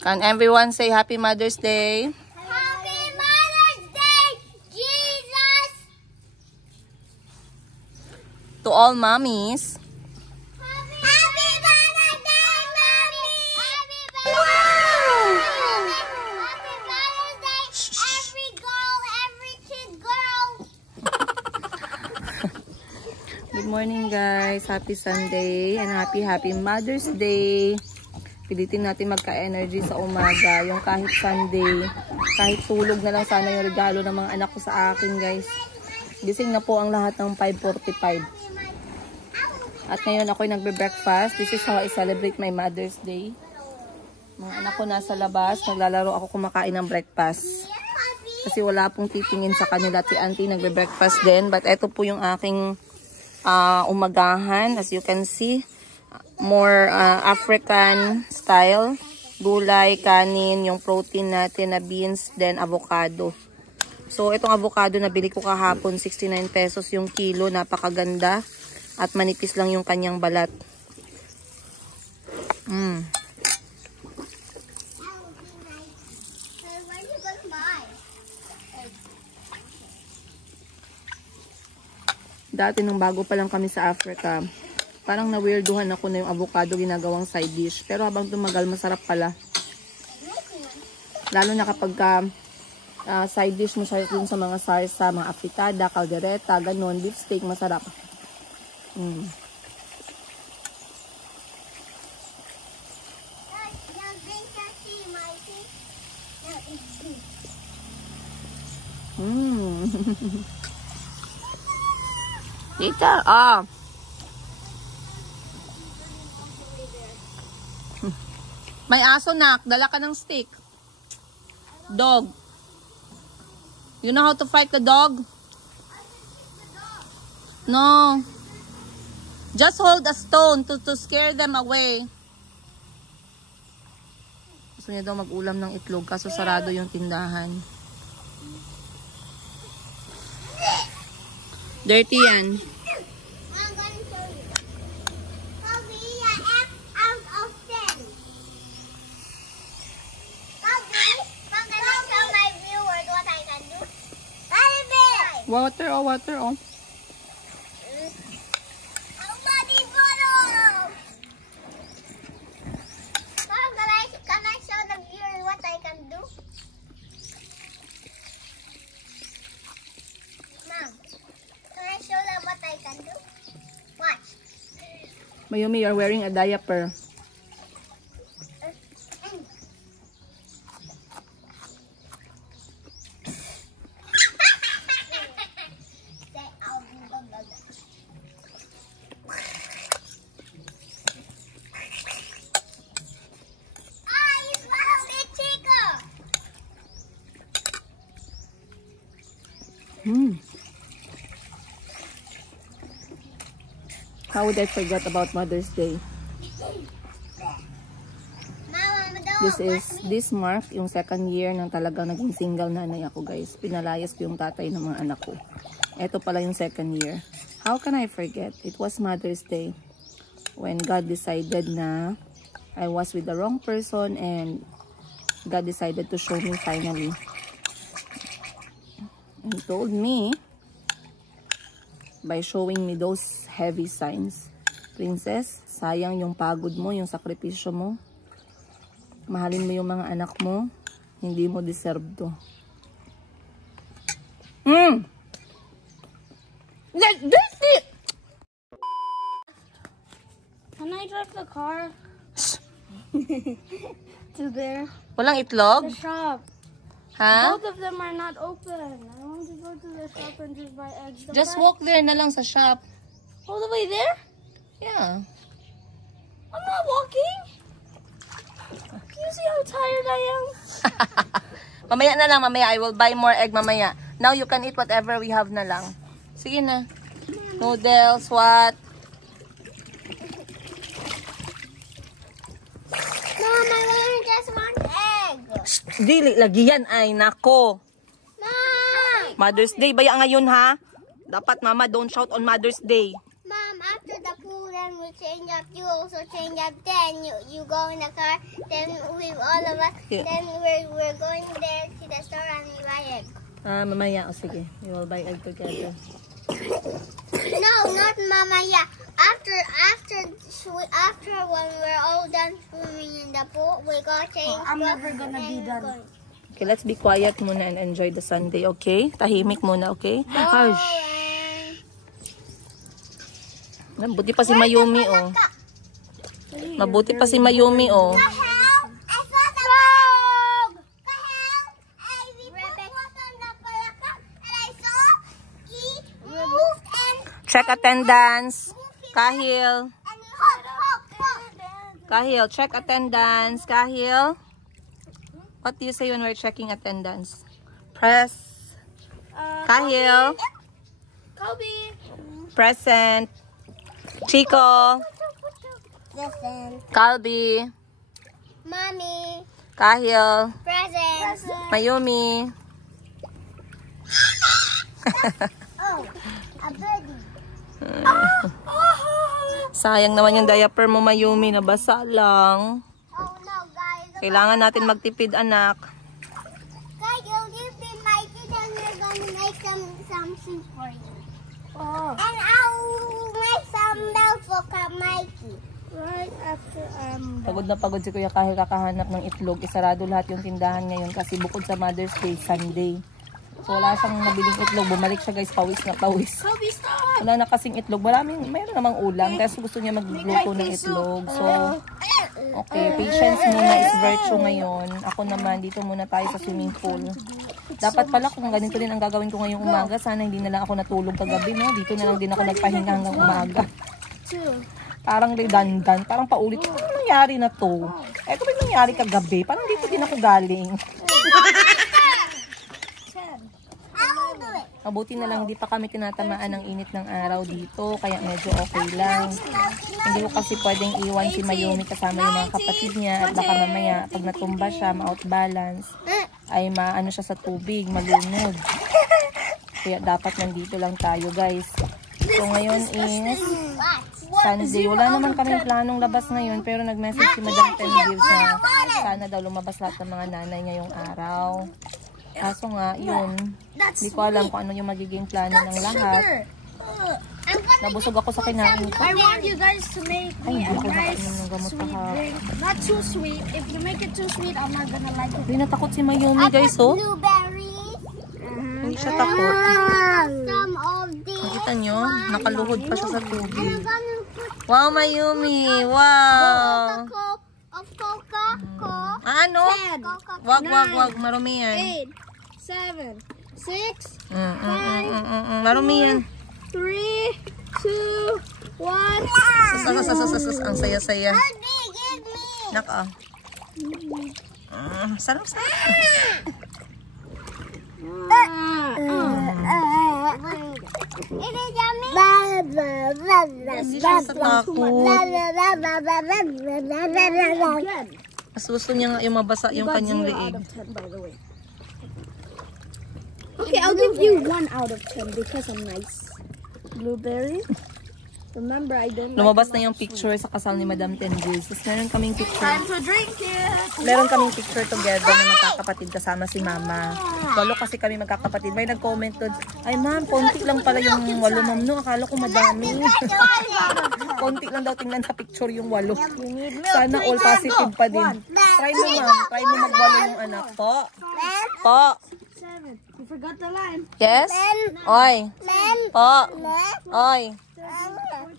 Can everyone say Happy Mother's Day? Happy Mother's Day, Jesus! To all mommies. Happy Mother's Day, Mommy! Happy Mother's Day, every girl, every kid girl! Good morning guys. Happy Sunday and happy Mother's Day. Pilitin natin magka-energy sa umaga. Yung kahit Sunday, kahit tulog na lang sana yung regalo ng mga anak ko sa akin guys. Gising na po ang lahat ng 5:45. At ngayon ako'y nagbe-breakfast. This is how I celebrate my Mother's Day. Mga anak ko nasa labas. Naglalaro ako kumakain ng breakfast. Kasi wala pong titingin sa kanila. Si auntie nagbe-breakfast din. But eto po yung aking umagahan. As you can see, more African style. Gulay, kanin, yung protein natin na beans, then avocado. So, itong avocado nabili ko kahapon, 69 pesos yung kilo. Napakaganda. At manipis lang yung kanyang balat. Dati nung bago pa lang kami sa Africa, parang na-weirduhan ako na yung avocado ginagawang side dish. Pero habang tumagal, masarap pala. Lalo na kapag side dish mo siya dun sa mga salsa, mga afritada, caldereta, ganun, beef steak, masarap. Tita, may aso nak, dala ka ng stick. Dog. You know how to fight the dog? No. Just hold a stone to scare them away. Gusto niya daw mag-ulam ng itlog kaso sarado yung tindahan. Dirty yan. I'm gonna show you. Kobe, X out of 10. Kobe, I'm gonna show my viewers what I can do. Water, oh, water, oh. Nobody bottle. Mom, can I show the viewers what I can do? Mom, can I show them what I can do? Watch. Mayumi, you're wearing a diaper. How would I forget about Mother's Day? This mark, yung second year nang talagang naging single nanay ako guys. Pinalayas ko yung tatay ng mga anak ko. Ito pala yung second year. How can I forget? It was Mother's Day when God decided na I was with the wrong person and God decided to show me finally. And He told me by showing me those heavy signs, Princess, sayang yung pagod mo, yung sakripisyo mo. Mahalin mo yung mga anak mo. Hindi mo deserve to. That's it! Can I drive the car to there? Walang itlog? The shop. Ha? Both of them are not open. I want to go to the shop and just buy eggs. Just walk there na lang sa shop. All the way there? Yeah. I'm not walking. Can you see how tired I am? Mamaya na lang, mamaya. I will buy more egg mamaya. Now you can eat whatever we have na lang. Sige na. Noodles, what? Mom, I only just want egg. Dili, lagi yan ay, nako. Mom! Mother's Day ba yan ngayon ha? Dapat mama, don't shout on Mother's Day. Mom, after the pool, then we change up. You also change up. Then you go in the car. Then with all of us. Yeah. Then we're going there to the store and we buy egg. Mamaya. O sige. We will buy egg together. No, not Mama. Yeah. After when we're all done swimming in the pool, we go change. I'm never gonna be done. Okay, let's be quiet muna and enjoy the Sunday, okay? Tahimik muna, okay? Hush. Mabuti pa si Mayumi, oh. Mabuti pa si Mayumi, oh. I saw the frog. We put water on the palaka and I saw he moved and Check attendance. Kahil. hop. Kahil, check attendance. Kahil. What do you say when we're checking attendance? Press. Kahil. Kobe. Present. Chico. Listen. Kalbi. Mommy. Kahil. Present. Mayumi. Oh, a birdie. Sayang naman yung diaper mo, Mayumi. Nabasa lang. Oh no, guys. Kailangan natin magtipid, anak. Guys, you'll give me Mikey, then we're gonna make some soup for you. Oh, And I'll make some milk for Mikey. right after Pagod na pagod si Kuya Kahil kakahanap ng itlog. Isarado lahat yung tindahan ngayon kasi bukod sa Mother's Day, Sunday. So wala siyang nabiling itlog. Bumalik siya guys, pawis na pawis. Kobe, stop! Wala na kasing itlog. Mayroon namang ulam. Kasi gusto niya magluto ng itlog. So, okay. Patience muna is virtue ngayon. Ako naman, dito muna tayo sa swimming pool. Dapat pala kung ganito din ang gagawin ko ngayong umaga. Sana hindi na lang ako natulog kagabi, no? Dito na lang din ako nagpahinga hanggang umaga. Parang redundant. Parang paulit. Ano nangyari na to? Ito ba nangyari kagabi? Parang dito din ako galing. Mabuti na lang, hindi pa kami tinatamaan ng init ng araw dito, kaya medyo okay lang. Hindi ko kasi pwedeng iwan si Mayumi kasama yung mga kapatid niya at baka mamaya pag natumba siya, ma-out balance, ay maano siya sa tubig, malunod. Kaya dapat nandito lang tayo guys. So ngayon is Sunday. Wala naman kami planong labas ngayon pero nag-message si Madam Tengives na sana daw lumabas lahat ng mga nanay ngayong araw. Kaso nga, yun, hindi ko alam kung ano yung magiging plano ng lahat. Nabusog ako sa kinain ko. I want you guys to make me a Hindi ko nice nakainom ng gamot sweet pa. drink. Not too sweet. If you make it too sweet, I'm not gonna like it. Hindi natakot si Mayumi guys, oh. Blueberries. Hindi siya takot. Some of these. Nakita nyo? Nakaluhod pa siya sa tubig. I'm gonna put Wow, Mayumi! Wow! of Coca-Cola. Ano? Wag. Marumi yan. 8, 7, 6, Marumi yan. 3, 2, 1. Ang saya-saya. Give me. Naka. Sarap. Is it yummy? Hindi siya sa takot. Mas gusto niya nga yung mabasa yung kanyang liig. By the way. Okay, I'll give you 1 out of 10 because I'm nice. Blueberry. Remember, I don't. Lumabas na yung picture sa kasal ni Madam Tengives. Tapos meron kaming picture. Time to drink it. Meron kaming picture together na magkakapatid kasama si Mama. Walo kasi kami magkakapatid. May nag-comment doon, ay ma'am, konti lang pala yung 8 ma'am no. Akala ko madami. Konti lang daw tingnan sa picture yung 8. Sana all positive pa din. Try mo ma'am. Try mo mag-8 yung anak. Po. 7. You forgot the line. Yes? Oy. Po. Oy.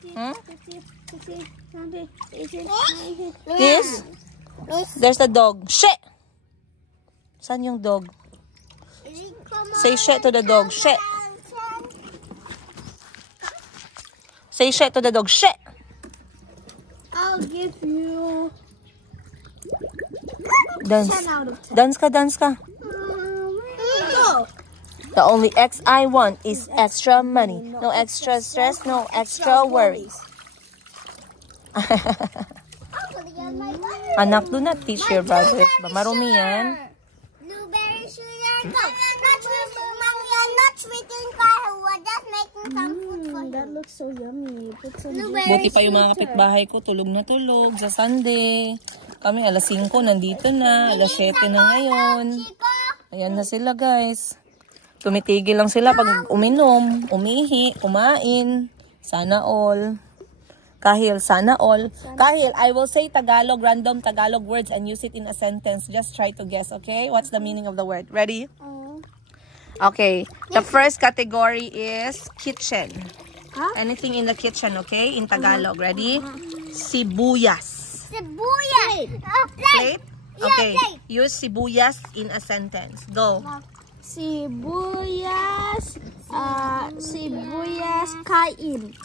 14, 15, 16, 17, 18, 19. This? There's the dog. Shit! Saan yung dog? Say shit to the dog. Shit! Say shit to the dog. Shit! I'll give you Dance. 10 out of 10. Dance ka. Go. The only X I want is extra money. No extra stress, no extra worries. Anak, do not teach your brothers. Marumi yan. Blueberry sugar. No, not sweet. Mommy, I'm not sweetening firewood. Just making some food for that looks so yummy. Put some Buti pa yung mga kapitbahay ko, tulog na tulog sa Sunday. Kami alas 5 nandito na, alas 7 na ngayon. Ayan na sila guys. Tumitigil lang sila pag uminom, umihi, kumain. Sana all. Kahil, sana all. Kahil, I will say Tagalog, random Tagalog words and use it in a sentence. Just try to guess, okay? What's the meaning of the word? Ready? Okay. The first category is kitchen. Huh? Anything in the kitchen, okay? In Tagalog. Ready? Sibuyas. Sibuyas. Plate? Okay. Use sibuyas in a sentence. Go. Sibuyas. Sibuyas kain.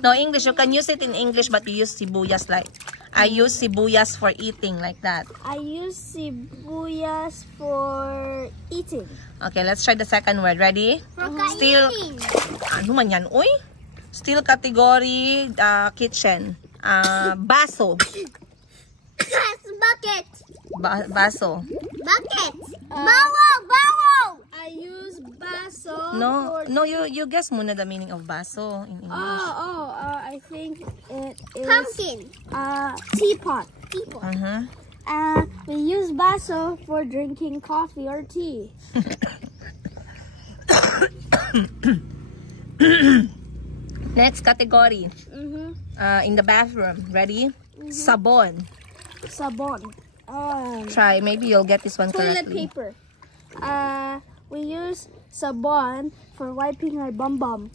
No, English. You can use it in English, but you use sibuyas like, I use sibuyas for eating, like that. I use sibuyas for eating. Okay, let's try the second word. Ready? Still, ano man yan? Uy? Still category, kitchen. Baso. Bucket. Baso. Bucket. Bowl. I use baso. No, you guess muna the meaning of baso in English. I think it is Pumpkin. teapot. We use baso for drinking coffee or tea. Next category. In the bathroom. Ready? Sabon. Sabon. Try. Maybe you'll get this one Toilet correctly. paper. We use sabon for wiping our bum.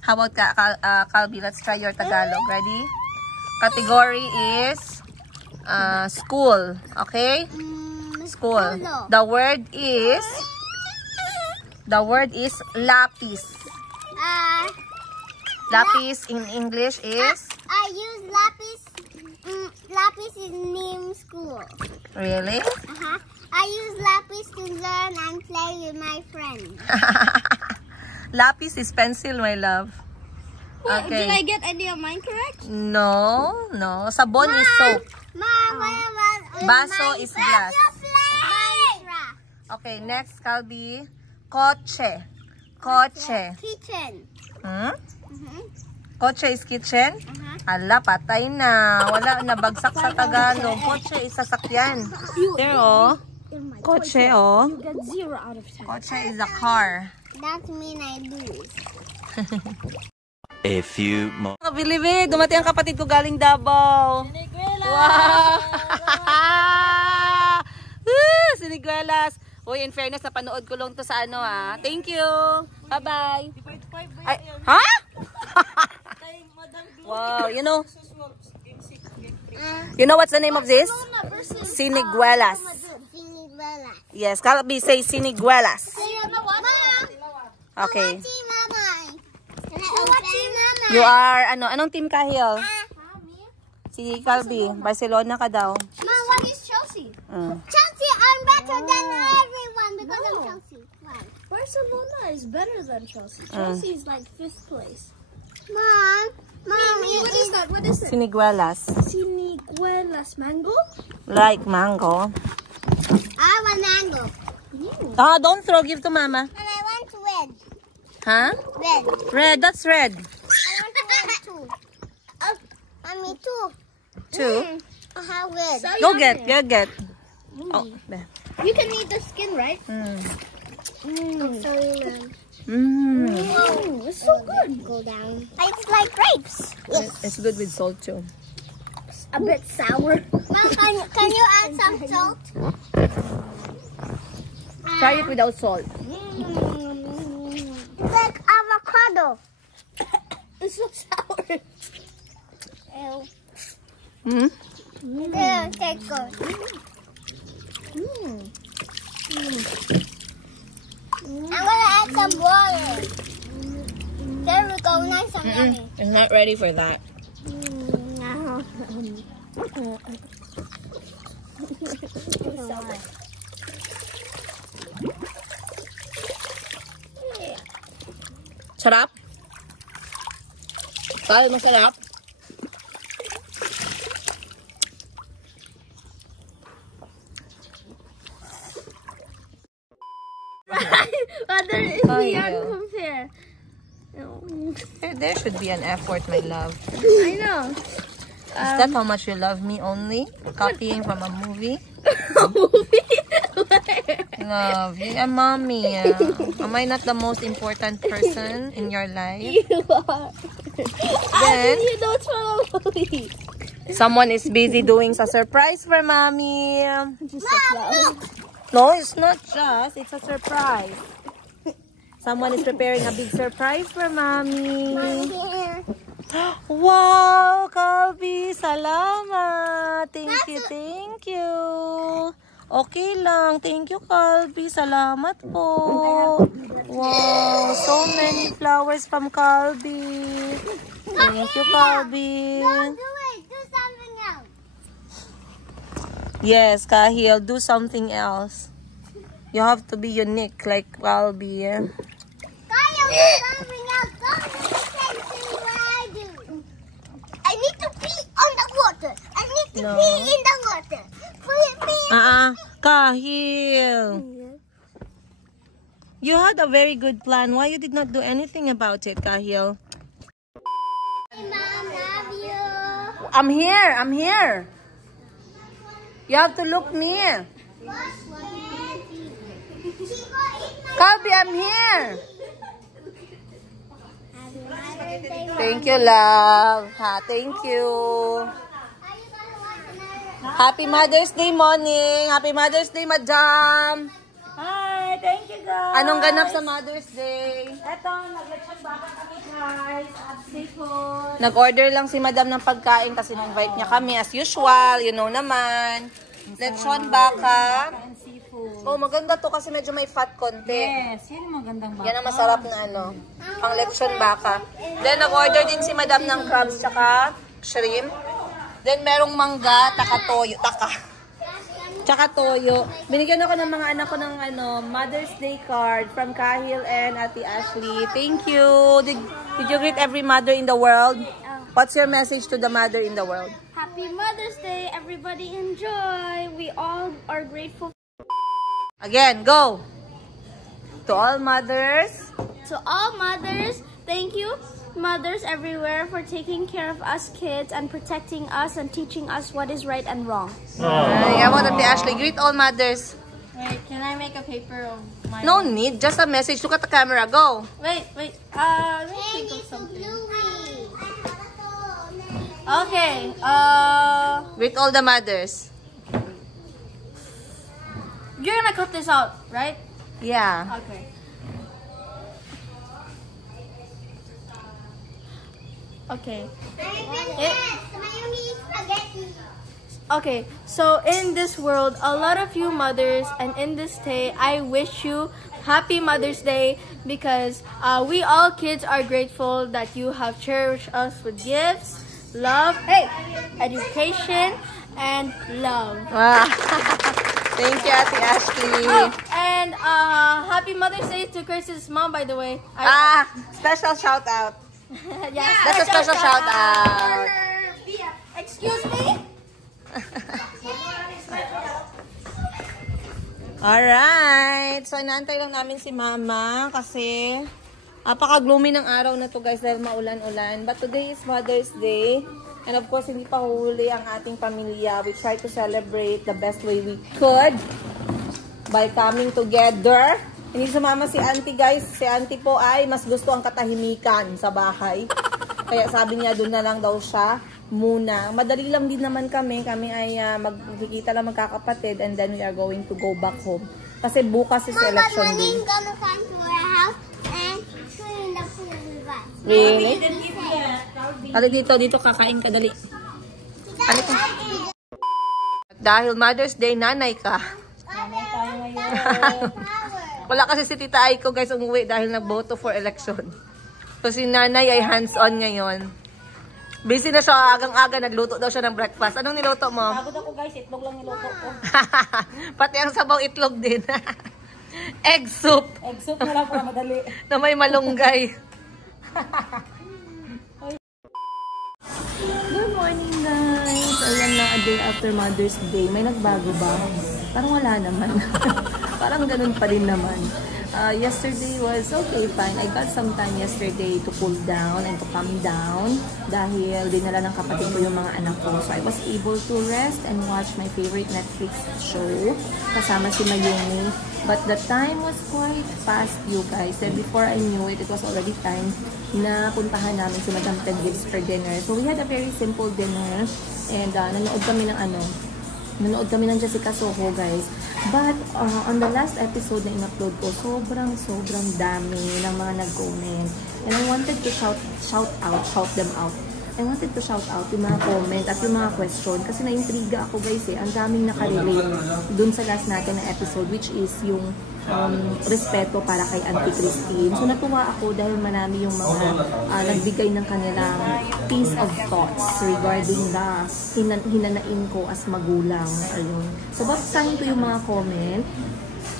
How about Calby? Let's try your Tagalog. Ready? Category is school. Okay? School. The word is lapis. Lapis in English is? I use lapis. Lapis is name school. Really? I use lapis to learn and play with my friends. Lapis is pencil, my love. Okay. Did I get any of mine correct? No. Sabon is soap. Baso is glass. Okay, next, Calby. Kotse. Kitchen. Kotse is kitchen? Ala, patay na. Wala, nabagsak sa Tagalog. Kotse is sasakyan. There, oh. Kotse, oh. You get 0 out of 10. Kotse is a car. That means I lose. A few more. Kabilib, dumating ang kapatid ko galing Davao. Wow! Siniguelas. Uy, in fairness, napanood ko lang to sa ano ha. Thank you. Bye-bye. Ha? Wow, you know what's the name of this? Siniguelas. Yes, Calby say Siniguelas. Okay. You are, anong team ka, Hill? Si Calby, Barcelona ka daw. Mom, what is Chelsea? Chelsea, I'm better than everyone because of Chelsea. Why? Barcelona is better than Chelsea. Chelsea is like 5th place. Mom, What is that? What is it? Siniguelas. Siniguelas mango? Like mango. I want mango. Don't throw, give to mama. And I want red. Huh? Red. Red, that's red. I want red too. Me too. Two. I have red. Go get. Oh, there. You can eat the skin, right? It's so good. Go down. It's like grapes. Yes. It's good with salt too. A bit sour. Mom, can you add some salt? Try it without salt. It's like avocado. It's so sour. Ew. Hmm? Ew, take good. I'm gonna add some water. There we go, nice and yummy. It's not ready for that. Sarap? Kaya masarap? Mother, if we compare. There should be an effort, my love. I know. Is that how much you love me only? Copying from a movie? Love you and mommy. Am I not the most important person in your life? You are. Then, You don't follow me. someone is busy doing a surprise for mommy. Just a flower. No, it's not just. It's a surprise. Someone is preparing a big surprise for mommy. Here. Wow, Kalbi, salamat. Thank you, thank you. Okay lang. Thank you, Kalbi. Salamat po. Wow, so many flowers from Kalbi. Thank you, Kalbi. Don't do it. Do something else. Yes, Kahil, do something else. You have to be unique like Kalbi. Kyle, do something else. Don't listen to what I do. I need to pee on the water. I need to No. pee in the water. Put me. Kahil. You had a very good plan. Why you did not do anything about it, Kahil? Mom, love you. I'm here. I'm here. You have to look me. Kalbi, I'm here. Thank you, love. Thank you. Happy Mother's Day morning. Happy Mother's Day, Madam. Hi, thank you guys. Anong ganap sa Mother's Day? Eto, nag-lechon baka kami guys. At seafood. Nag-order lang si Madam ng pagkain kasi na-invite niya kami as usual. You know naman. Lechon baka. And seafood. Oh, maganda to kasi medyo may fat konti. Yes, yun yung magandang baka. Yan ang masarap na ano, pang lechon baka. Then, nag-order din si Madam ng crabs tsaka shrimp. Then, merong mangga, tsaka toyo. Binigyan ako ng mga anak ko ng ano, Mother's Day card from Kahil and Ate Ashley. Thank you. Did you greet every mother in the world? What's your message to the mother in the world? Happy Mother's Day. Everybody enjoy. We all are grateful. Again, go. To all mothers. To all mothers, thank you, mothers everywhere, for taking care of us kids and protecting us and teaching us what is right and wrong. Ay, how about Ate Ashley? Greet all mothers. Wait, can I make a paper of my... No need. Just a message. Look at the camera. Go. Wait. Let me think of something. Okay, Greet all the mothers. you're gonna cut this out, right? Yeah. Okay. Okay. Okay, so in this world, a lot of you mothers, and in this day, I wish you Happy Mother's Day, because we all kids are grateful that you have cherished us with gifts, love, education, and love. Wow. Thank you, Ate Ashley. Oh, and Happy Mother's Day to Chris's mom, by the way. Special shout out. Yeah, That's a special shout out. Excuse me? Alright. So, inaantay lang namin si Mama kasi napaka-gloomy ng araw na to, guys, dahil maulan-ulan. But today is Mother's Day. And of course, hindi pa huli ang ating pamilya. We try to celebrate the best way we could by coming together. Hindi sumama si Auntie, guys. Si Auntie po ay mas gusto ang katahimikan sa bahay. Kaya sabi niya, doon na lang daw siya muna. Madali lang din naman kami. Kami ay magkikita lang magkakapatid and then we are going to go back home. Kasi bukas is election day. Mama's gonna come to our house and swim in the pool with us. Really? Dali dito kakain ka, dali. Ano ka? Dahil Mother's Day, nanay ka. Wala kasi si Tita Aiko, guys, umuwi dahil nagboto for election. So si nanay ay hands-on ngayon. Busy na siya, agang-aga, nagluto daw siya ng breakfast. Anong niluto mo? Pagod ako, guys. Itlog lang niluto ko. Pati ang sabaw itlog din. Egg soup. Egg soup na lang para madali. Na may malunggay. Good morning, guys. Ayan na, a day after Mother's Day. May nagbago ba? Parang wala naman. Parang ganun pa rin naman. Yesterday was okay, fine. I got some time yesterday to cool down and to calm down dahil dinala ng kapatid ko yung mga anak ko. So I was able to rest and watch my favorite Netflix show kasama si Mayumi. But the time was quite fast, you guys. And before I knew it, it was already time na puntahan namin si Madam Ted Gibbs for dinner. So we had a very simple dinner and nanood kami ng Jessica Soho, guys. But on the last episode na in-upload ko, sobrang dami ng mga nag-comment. And I wanted to shout them out. I wanted to shout out yung mga comment at yung mga question kasi na-intriga ako, guys, eh. Ang daming nakarelate dun sa last natin na episode, which is yung respeto para kay Auntie Christine. So natuwa ako dahil marami yung mga nagbigay ng kanilang piece of thoughts regarding the hinanain ko as magulang. Ayun. So basahin ko yung mga comment.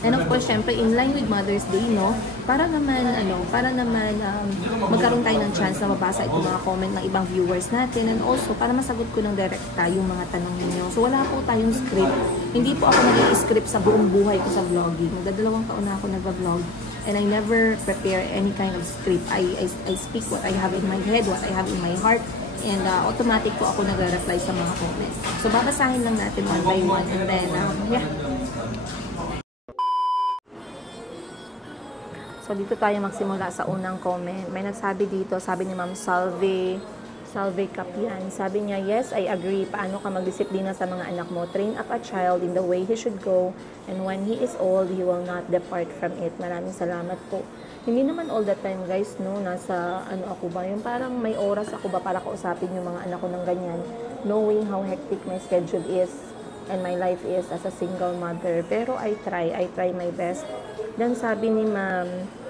And of course, syempre, in line with Mother's Day, no? Para naman magkaroon tayo ng chance na mabasa itong mga comment ng ibang viewers natin. And also, para masagot ko ng direkta yung mga tanong ninyo. So, wala po tayong script. Hindi po ako nag-script sa buong buhay ko sa vlogging. Nagdadalawang taon na ako nag-vlog. And I never prepare any kind of script. I speak what I have in my head, what I have in my heart. And automatic po ako nag-reply sa mga comments. So, babasahin lang natin one by one. And then, yeah. So, dito tayo magsimula sa unang comment. May nagsabi dito, sabi ni Ma'am Salve Capian. Sabi niya, yes, I agree. Paano ka magdisiplina sa mga anak mo? Train up a child in the way he should go. And when he is old, he will not depart from it. Maraming salamat po. Hindi naman all the time, guys, no? Nasa, ako ba? Yung parang may oras ako ba para kausapin yung mga anak ko ng ganyan. Knowing how hectic my schedule is and my life is as a single mother. Pero I try my best. Then sabi ni Ma'am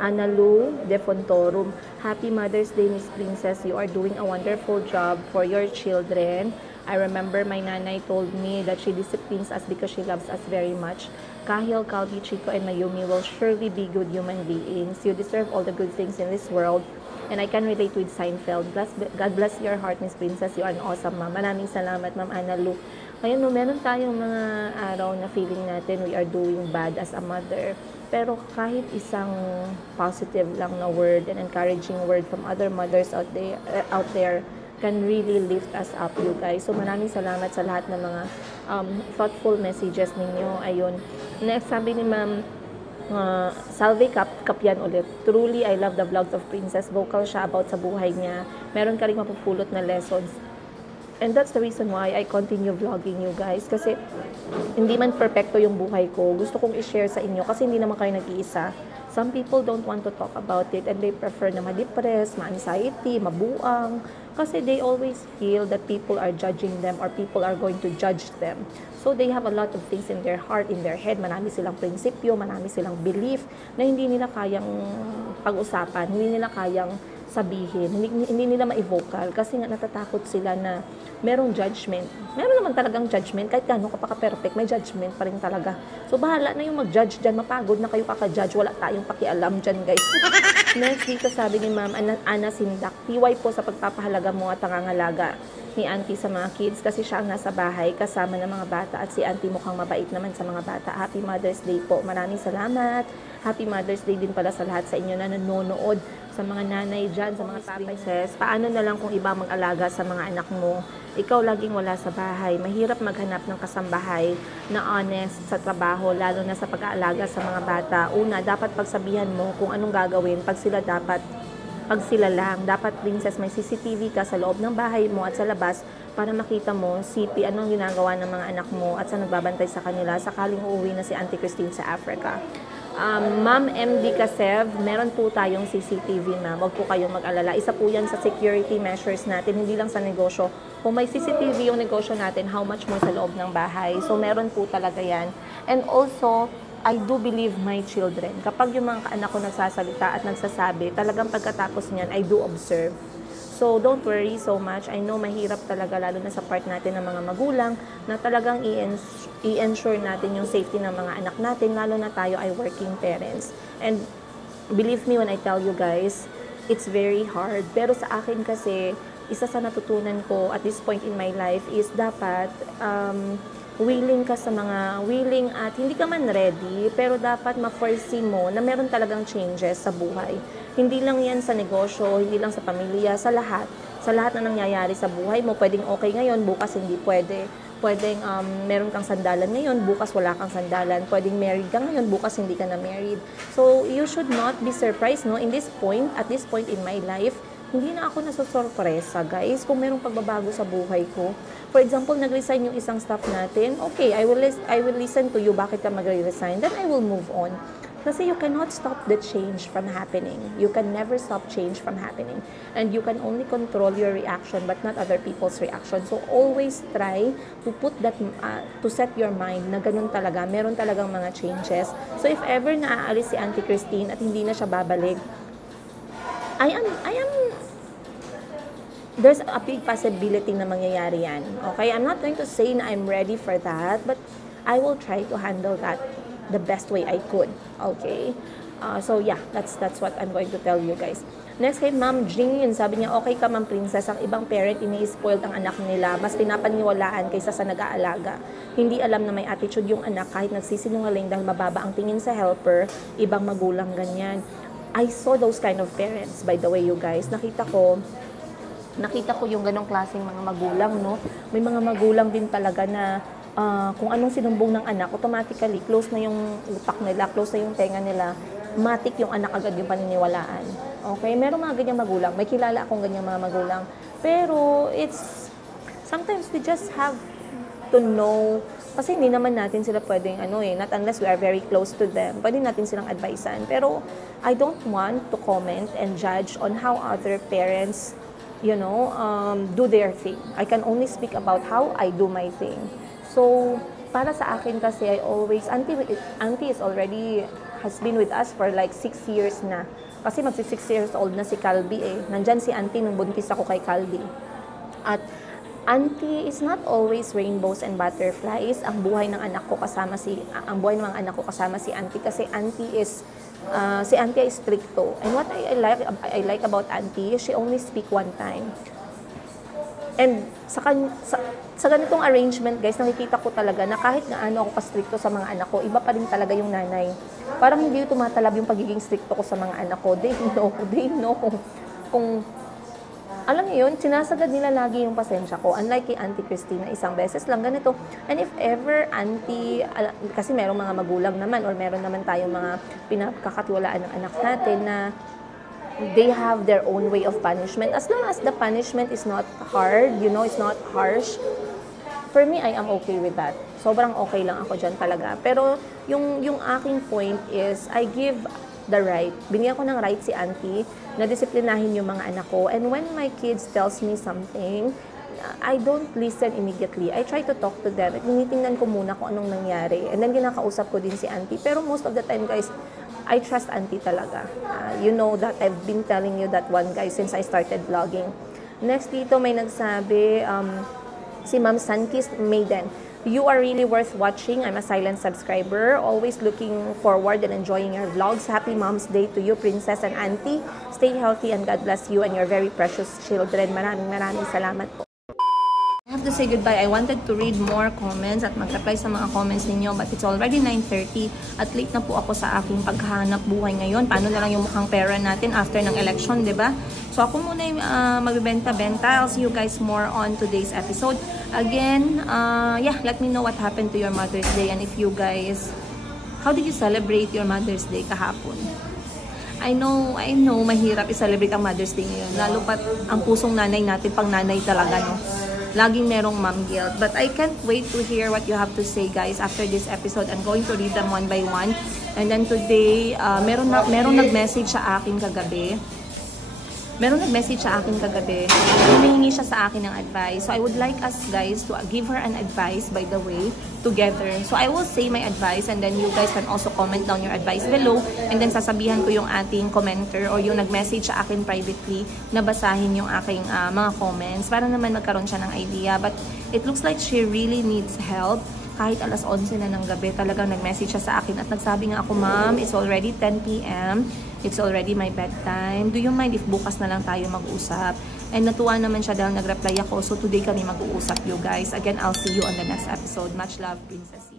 Analu De Fontorum, Happy Mother's Day, Miss Princess. You are doing a wonderful job for your children. I remember my nanay told me that she disciplines us because she loves us very much. Kahil, Calvi, Chico, and Mayumi will surely be good human beings. You deserve all the good things in this world. And I can relate with Seinfeld. God bless your heart, Miss Princess. You are an awesome mom. Maraming salamat, Ma'am Analu. Ngayon, no, meron tayong mga araw na feeling natin we are doing bad as a mother. Pero kahit isang positive lang na word and encouraging word from other mothers out there can really lift us up, you guys. So maraming salamat sa lahat ng mga thoughtful messages ninyo. Ayun. Next, sabi ni Ma'am Salve Capian ulit. Truly, I love the vlogs of Princess. Vocal siya about sa buhay niya. Meron ka rin mapupulot na lessons. And that's the reason why I continue vlogging, you guys. Kasi hindi man perfecto yung buhay ko. Gusto kong i-share sa inyo kasi hindi naman kayo nag-iisa. Some people don't want to talk about it and they prefer na ma-depress, ma-anxiety, mabuang. Kasi they always feel that people are judging them or people are going to judge them. So they have a lot of things in their heart, in their head. Marami silang prinsipyo, marami silang belief na hindi nila kayang pag-usapan, hindi nila kayang sabihin, hindi nila ma-vocal kasi nga natatakot sila na merong judgment. Meron naman talagang judgment, kahit gano'n ka pa ka-perfect, may judgment pa rin talaga. So bahala na yung mag-judge dyan, mapagod na kayo kaka-judge, wala tayong pakialam dyan, guys. Next dito sabi ni Ma'am Ana Sindak, TY po sa pagpapahalaga mo at pangangalaga ni Auntie sa mga kids kasi siya ang nasa bahay kasama ng mga bata at si Auntie mukhang mabait naman sa mga bata. Happy Mother's Day po. Maraming salamat. Happy Mother's Day din pala sa lahat sa inyo na nanonood, sa mga nanay dyan, sa mga tatay. Paano na lang kung iba mag-alaga sa mga anak mo? Ikaw laging wala sa bahay. Mahirap maghanap ng kasambahay na honest sa trabaho, lalo na sa pag-aalaga sa mga bata. Una, dapat pagsabihan mo kung anong gagawin pag sila lang. Dapat, Princess, may CCTV ka sa loob ng bahay mo at sa labas para makita mo, CP, anong ginagawa ng mga anak mo at sa nagbabantay sa kanila sakaling uuwi na si Auntie Christine sa Africa. Ma'am MD Kasev, meron po tayong CCTV, ma'am. Huwag po kayong mag-alala. Isa po yan sa security measures natin, hindi lang sa negosyo. Kung may CCTV yung negosyo natin, how much more sa loob ng bahay. So, meron po talaga yan. And also, I do believe my children. Kapag yung mga anak ko nagsasalita at nagsasabi, talagang pagkatapos niyan, I do observe. So, don't worry so much. I know mahirap talaga, lalo na sa part natin ng mga magulang, na talagang i-ensure natin yung safety ng mga anak natin, lalo na tayo ay working parents. And believe me when I tell you guys, it's very hard. Pero sa akin kasi, isa sa natutunan ko at this point in my life is dapat willing ka sa mga willing at hindi ka man ready, pero dapat ma-foresee mo na meron talagang changes sa buhay. Hindi lang yan sa negosyo, hindi lang sa pamilya, sa lahat. Sa lahat na nangyayari sa buhay mo, pwedeng okay ngayon, bukas hindi pwede. Pwedeng meron kang sandalan ngayon, bukas wala kang sandalan. Pwedeng married ka ngayon, bukas hindi ka na married. So, you should not be surprised, no? At this point in my life, hindi na ako nasusurpresa, guys, kung merong pagbabago sa buhay ko. For example, nag-resign yung isang staff natin. Okay, I will listen to you. Bakit ka mag-resign? Then I will move on. Kasi you cannot stop the change from happening. You can never stop change from happening. And you can only control your reaction but not other people's reaction. So always try to put that, to set your mind na ganun talaga. Meron talagang mga changes. So if ever naaalis si Auntie Christine at hindi na siya babalik, there's a big possibility na mangyayari yan. Okay? I'm not going to say na I'm ready for that, but I will try to handle that the best way I could. Okay? So yeah, that's what I'm going to tell you guys. Next kay Ma'am Jean, sabi niya, okay ka Ma'am Princess, ang ibang parent ini-spoiled ang anak nila, mas pinapaniwalaan kaysa sa nag-aalaga. Hindi alam na may attitude yung anak kahit nagsisinungaling dahil mababa ang tingin sa helper, ibang magulang ganyan. I saw those kind of parents, by the way, you guys. Nakita ko yung ganong klaseng mga magulang, no? May mga magulang din talaga na kung anong sinumbong ng anak, automatically, close na yung utak nila, close na yung tenga nila, matik yung anak agad yung paniniwalaan. Okay? Meron mga ganyang magulang. May kilala akong ganyang mga magulang. Pero, sometimes we just have to know, kasi hindi naman natin sila pwedeng, not unless we are very close to them, pwede natin silang advisean. Pero, I don't want to comment and judge on how other parents, do their thing. I can only speak about how I do my thing. So, para sa akin kasi, Auntie has been with us for like 6 years na. Kasi magsi 6 years old na si Calby eh. Nandyan si Auntie nung buntis ako kay Calby. At Auntie is not always rainbows and butterflies. Ang buhay ng mga anak ko kasama si Auntie kasi si Auntie ay stricto. And what I like about Auntie, she only speak one time. And sa ganitong arrangement, guys, nakikita ko talaga na kahit na ako pa-stricto sa mga anak ko, iba pa rin talaga yung nanay. Parang hindi yung tumatalab yung pagiging stricto ko sa mga anak ko. They know kung alam niyo yun, sinasagad nila lagi yung pasensya ko. Unlike kay Auntie Christina, isang beses lang ganito. And if ever Auntie, kasi merong mga magulang naman or meron naman tayong mga pinakakatiwalaan ng anak natin na they have their own way of punishment. As long as the punishment is not hard, it's not harsh, for me, I am okay with that. Sobrang okay lang ako dyan talaga. Pero yung aking point is, I give the right. Binigyan ko ng right si Auntie na disiplinahin yung mga anak ko. And when my kids tells me something, I don't listen immediately. I try to talk to them. At tinitingnan ko muna kung anong nangyari. And then kinakausap ko din si Auntie. Pero most of the time, guys, I trust Auntie talaga. You know that I've been telling you that one, guys, since I started vlogging. Next dito, may nagsabi, si Ma'am Sunkissed Maiden. You are really worth watching. I'm a silent subscriber. Always looking forward and enjoying your vlogs. Happy Mom's Day to you, Princess and Auntie. Stay healthy and God bless you and your very precious children. Maraming salamat po. I have to say goodbye. I wanted to read more comments at mag-reply sa mga comments ninyo, but it's already 9:30 at late na po ako sa aking paghahanap buhay ngayon. Paano na lang yung mukhang pera natin after ng election, 'di ba? So ako muna yung magbebenta-benta. I'll see you guys more on today's episode. Again, let me know what happened to your Mother's Day and if you guys, how did you celebrate your Mother's Day kahapon? I know, mahirap i-celebrate ang Mother's Day ngayon. Lalo pat ang pusong nanay natin, pang nanay talaga, no? Laging merong mom guilt. But I can't wait to hear what you have to say, guys, after this episode. I'm going to read them one by one. And then today, meron nag-message sa akin kagabi. Humihingi siya sa akin ng advice. So I would like us, guys, to give her an advice, by the way, together. So I will say my advice and then you guys can also comment down your advice below. And then sasabihan ko yung ating commenter or yung nag-message sa akin privately na basahin yung aking mga comments para naman magkaroon siya ng idea. But it looks like she really needs help. Kahit alas 11 na ng gabi, talagang nag-message siya sa akin at nagsabi nga ako, Ma'am, it's already 10 p.m. It's already my bedtime. Do you mind if bukas na lang tayo mag-usap? And natuwa naman siya dahil nag-reply ako. So today kami mag-uusap you guys. Again, I'll see you on the next episode. Much love, Princess.